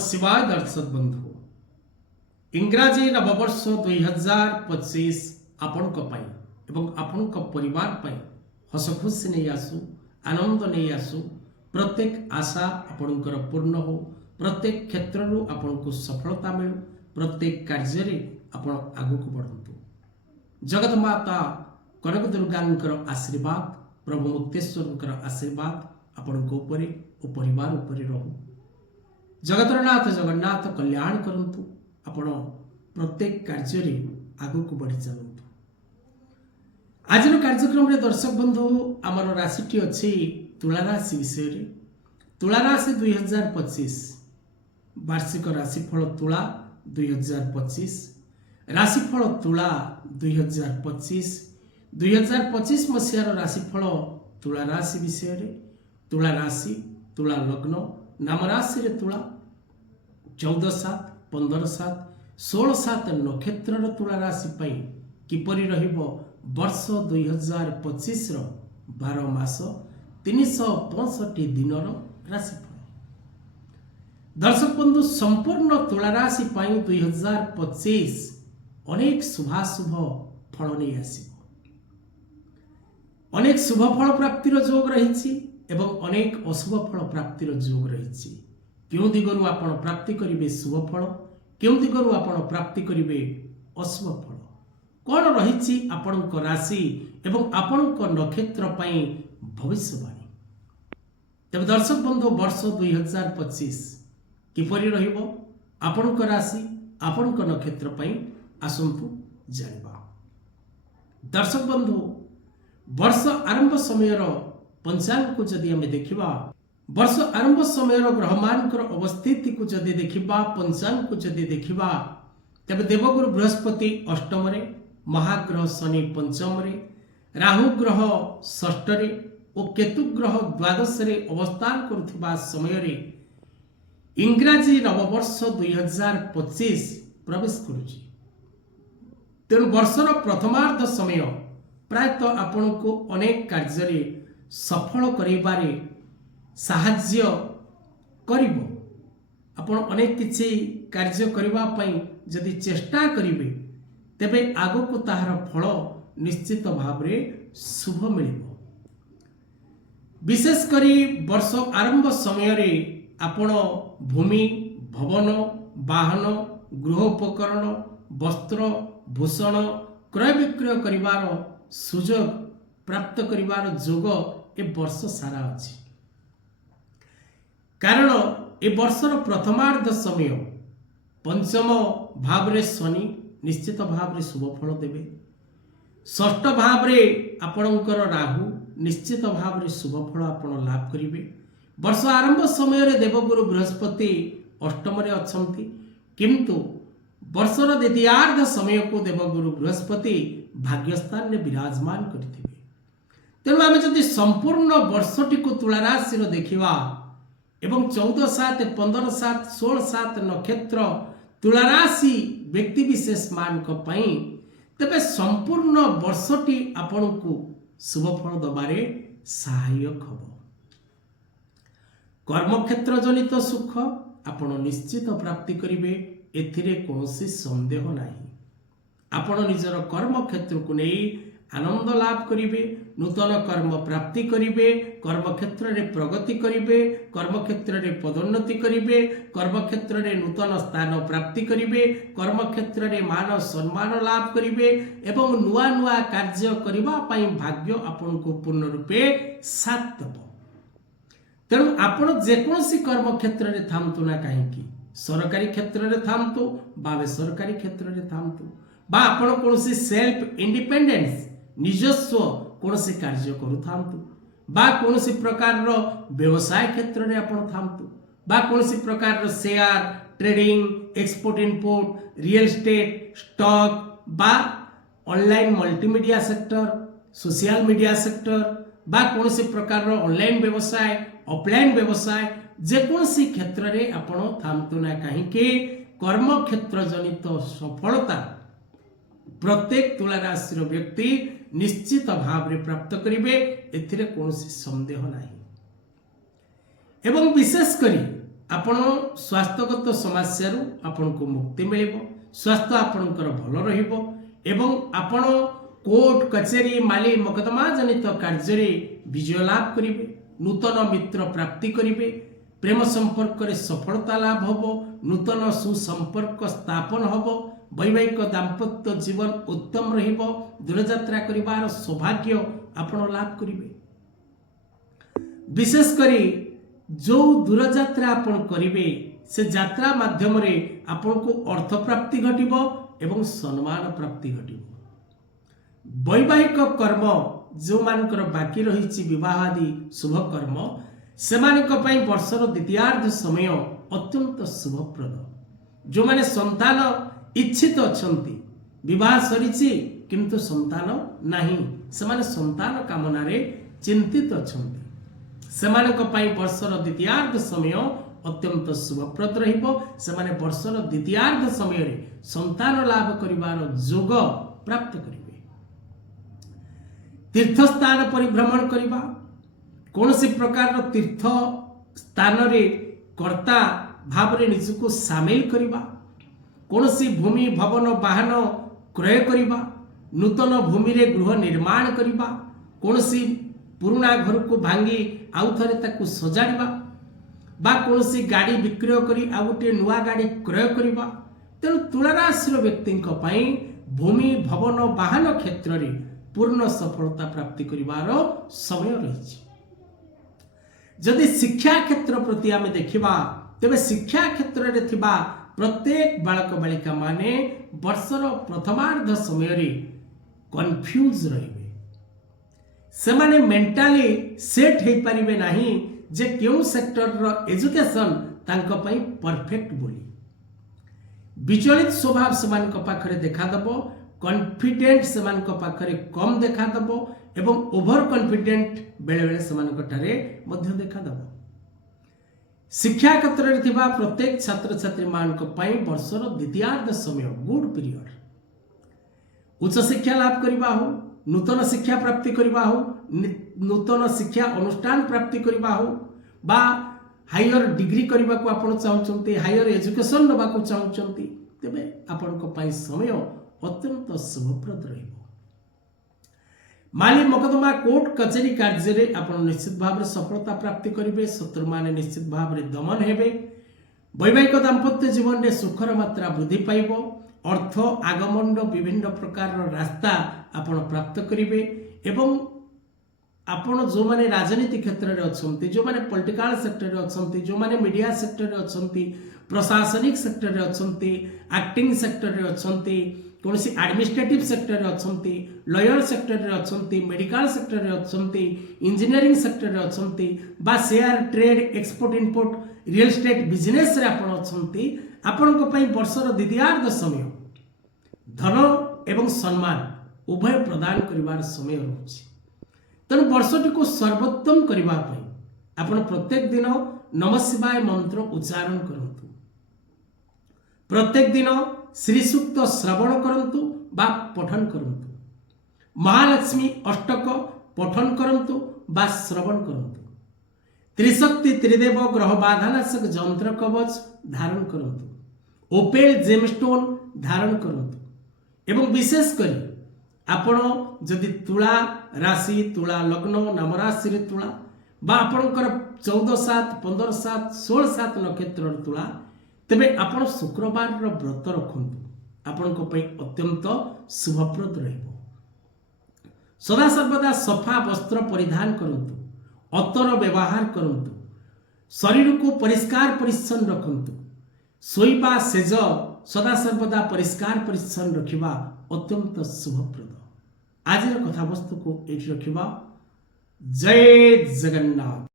शिवाय दर्शक बंधु इंग्राजी नववर्ष 2025 आपण परिवार हस खुशी नहीं आसु आनंद नहीं आसु प्रत्येक आशा आपणकर पूर्ण हो प्रत्येक क्षेत्र आपण को सफलता मिलू प्रत्येक कार्य आपण आगक बढ़ु जगत माता कनक दुर्गा आशीर्वाद प्रभु मुक्तेश्वर आशीर्वाद आपण परिवार उपरे रहू जगतरनाथ जगन्नाथ कल्याण करंतु आपण प्रत्येक कार्य आगक बढ़ी चलतु। आज कार्यक्रम रे दर्शक बंधु आमर राशि अच्छी तुला राशि विषय रे तुला राशि 2025 वार्षिक राशिफल तुला 2025 राशिफल तुला 2025 मसीहार राशिफल तुला राशि विषय रे तुला राशि तुला लग्न नाम राशि रे तुला 14/7 15/7 16/7 नक्षत्र तुला राशि पाई किपरि रहिबो वर्ष 2025 रो 12 मास 365 दिनर राशिफल। दर्शक बंधु संपूर्ण तुला राशि पाई 2025 अनेक शुभाशुभ फल नहीं आसिबो अनेक शुभ फल प्राप्तिर योग रही एवं अनेक अशुभ फल प्राप्तिर योग रही क्यों दिगरु आपण प्राप्ति करिवे शुभ फल क्यों दिगरु आपण प्राप्ति करिवे अशुभ फल कौन रही आपणक राशि एवं आपणक नक्षत्र पई भविष्यवाणी। तब दर्शक बंधु वर्ष 2025 किपरि रहिबो आपणक राशि आपणक नक्षत्र पई आसंतु जानिबा। दर्शक बंधु वर्ष आरंभ समय पंचांग को जदि आम देखा वर्ष आरंभ समय ग्रहमान अवस्थिति को जदि देखा पंचांग को जदि देखा तेज देवगुरु बृहस्पति अष्टम रे महाग्रह शनि पंचम रे राहु ग्रह षष्ठ रे और केतु ग्रह द्वादश रे अवस्थान करुवा समय रे इंग्राजी नववर्ष 2025 प्रवेश करुछि। तेणु वर्षर प्रथमार्ध समय प्रायतः आपण को अनेक कार्य सफल करिबारे साहाଯ୍य करिबो आपण अनेक किछि कार्य करिबा पई जदि चेष्टा करिवे तेबे आगो को ताहार फल निश्चित भाव रे शुभ मिलिबो। विशेष करी वर्ष आरंभ समय रे आपण भूमि भवन वाहन गृह उपकरण वस्त्र भूषण क्रय विक्रय करिवार सुयोग प्राप्त करिवार जोग ए वर्ष सारा अछि कारण ए वर्षर प्रथमार्ध समय पंचम भाव रे शनि निश्चित भाव रे शुभ फल देवे षष्ठ भाव रे आपणकर राहु निश्चित भाव रे शुभ फल आपण लाभ करिवे। वर्ष आरंभ समय रे देवगुरु बृहस्पति अष्टम रे अछंती किंतु वर्षर द्वितीयार्ध समय को देवगुरु बृहस्पति भाग्यस्थान रे विराजमान करथिबे। तेणु आम जदि संपूर्ण वर्षटी को तुला राशि देखा एवं 14/7 15/7 16/7 नक्षत्र तुला राशि व्यक्ति विशेष मान तेबे संपूर्ण वर्षटी आपण को शुभ फल दबारे सहायक हब। कर्मक्षेत्र जनित सुख आपण निश्चित प्राप्ति करिवे एथिरे कोनोसी संदेह नाही। आपण निजर कर्मक्षेत्र को नहीं आनंद लाभ करिवे नूतन कर्म प्राप्ति करिवे कर्मक्षेत्र रे प्रगति करिवे कर्मक्षेत्र रे पदोन्नति करिवे कर्मक्षेत्र रे नूतन स्थान प्राप्ति करिवे कर्मक्षेत्र रे मान सम्मान लाभ करिवे एवं नुआ नुआ कार्य करिबा पई भाग्य आपन को पूर्ण रूपे साथ देबो। तेणु आपण जेकोसी कर्मक्षेत्र रे थामतु ना काहेकि सरकारी क्षेत्र रे थामतु बा बेसरकारी क्षेत्र रे थामतु बा आपण कोनोसी सेल्फ इंडिपेंडेंस निजस्व कोनोसी कार्य करू थामतु बा कोनोसी प्रकार रो व्यवसाय क्षेत्र रे आपण थामतु बा कोनोसी प्रकार रो share trading export import real estate stock बा online multimedia sector social media sector बा कोनोसी प्रकार रो ऑनलाइन व्यवसाय ऑफलाइन व्यवसाय जेकोसी क्षेत्र रे आपण थामतु ना काहे के कर्म क्षेत्र जनित सफलता प्रत्येक तुला राशि व्यक्ति निश्चित भाव रे प्राप्त करिवे एथिरे कोनोसी संदेह नाही। एवं विशेष करी आपण स्वास्थ्यगत समस्या आपण को मुक्ति मिल स्वास्थ्य आपणकर भल रही आपण कोर्ट कचेरी माली मकदमा जनित कार्य विजय लाभ करेंगे नूतन मित्र प्राप्ति करेंगे प्रेम संपर्क रे सफलता लाभ हो नूतन सुसंपर्क स्थापन हम वैवाहिक दाम्पत्य जीवन उत्तम रहिबो दूरयात्रा करिवार सौभाग्य आपण लाभ करेंगे विशेष करी जो दूरयात्रा आपण करेंगे से यात्रा माध्यम रे आपण को अर्थ प्राप्ति घटिबो एवं सम्मान प्राप्ति घटिबो वैवाहिक कर्म जो मानकर बाकी रही विवाह आदि शुभ कर्म से वर्षर द्वितीयार्ध समय अत्यंत शुभप्रद जो माने संतान इच्छित अछंती विवाह सरीची किंतु संतान नहीं से माने संतान कामना रे चिंतित अछंती से वर्षर द्वितीयार्ध समय अत्यंत शुभप्रद रहिबो से माने वर्षर द्वितीयार्ध समय रे संतान लाभ करिवार जोग प्राप्त करिबे तीर्थ स्थान परिभ्रमण करिबा कौन सी प्रकार तीर्थ स्थान रे कर्ता भाव रे निजको सामिल करिबा कौन सी भूमि भवन वाहन क्रय करिबा नूतन भूमि रे गृह निर्माण करिबा कौन सी पुराना घर को भांगी आउ थरे ताकू सजाड़िबा बा कौन सी गाड़ी विक्रय करी आ गोटे नुआ गाड़ी क्रय करिबा तेणु तुला राशि व्यक्ति भूमि भवन वाहन क्षेत्र रे पूर्ण सफलता प्राप्ति करिवार समय रही जदि शिक्षा क्षेत्र प्रति आम देखा तेरे शिक्षा क्षेत्र में थिबा प्रत्येक बालक बालिका माने वर्षर प्रथमार्ध समय कन्फ्यूज रहिबे से माने मेंटाली सेट हो पारिबे नहीं जे क्यों सेक्टर रो एजुकेशन तांको पई परफेक्ट बोली विचलित स्वभाव से पाखरे देखा दबो कॉन्फिडेंट से पाखरे कम देखा दबो एवं ओभर कॉन्फिडेंट बेले बेले से देखा दबो शिक्षा क्षेत्र में थिबा प्रत्येक छात्र छात्री वर्षर द्वितीयार्ध समय गुड पीरियड उच्च शिक्षा लाभ करबा हो नूतन शिक्षा प्राप्ति करबा हो नूतन शिक्षा अनुष्ठान प्राप्ति करबा हो बा हायर डिग्री करबा को आपण चाहउचंती हायर एजुकेशन नबा को चाहउचंती तेबे आपण को पई समय अत्यंत शुभप्रद रहिबो माली मकदमा कोर्ट कचेरी कार्य रे आपण निश्चित भाव रे सफलता प्राप्ति करिवे शत्रु माने निश्चित भाव रे दमन हेबे वैवाहिक दाम्पत्य जीवन रे सुखर मात्रा वृद्धि पाइबो अर्थ आगमन विभिन्न प्रकार रास्ता आपण प्राप्त करिवे एवं आपण जो माने राजनीति क्षेत्र रे अछंती जो माने पॉलिटिकल सेक्टर रे अछंती जो माने मीडिया सेक्टर रे अछंती प्रशासनिक सेक्टर रे अछंती एक्टिंग सेक्टर रे अछंती कौन सी एडमिनिस्ट्रेटिव सेक्टर रे अछंती लॉयर सेक्टर रे अछंती मेडिकल सेक्टर रे अछंती इंजीनियरिंग सेक्टर रे अछंती बा share trade export import real estate business रे आपण अछंती आपण को पई वर्षर द्वितीयार्ध समय धन एवं सम्मान उभय प्रदान करिवार समय रहउछि तेणु वर्षटी को सर्वोत्तम करबा पई आपण प्रत्येक दिन नमः शिवाय मंत्र उच्चारण करंतु प्रत्येक दिन श्री सूक्त श्रवण करंतु बा पठन करंतु महालक्ष्मी अष्टक पठन करंतु बा श्रवण करंतु त्रिशक्ति त्रिदेव ग्रह बाधानाशक यंत्र कवच धारण करंतु ओपेल जेमस्टोन धारण करंतु एवं विशेष करी आपण जदि तुला राशि तुला लग्न नाम राशि तुला बा आपणकर 14/7 15/7 16/7 नक्षत्र तुला तेबे आपण शुक्रवार व्रत रखंतु आपण को पई अत्यंत शुभप्रद रहिबो सदा सर्वदा सफा वस्त्र परिधान करंतु अतर व्यवहार करंतु शरीर को परिष्कार परिच्छन्न रखंतु सोईबा सेज सदा सर्वदा परिष्कार परिच्छन्न रखिबा अत्यंत शुभप्रद आज कथा वस्तु को एठी रखिबा जय जगन्नाथ।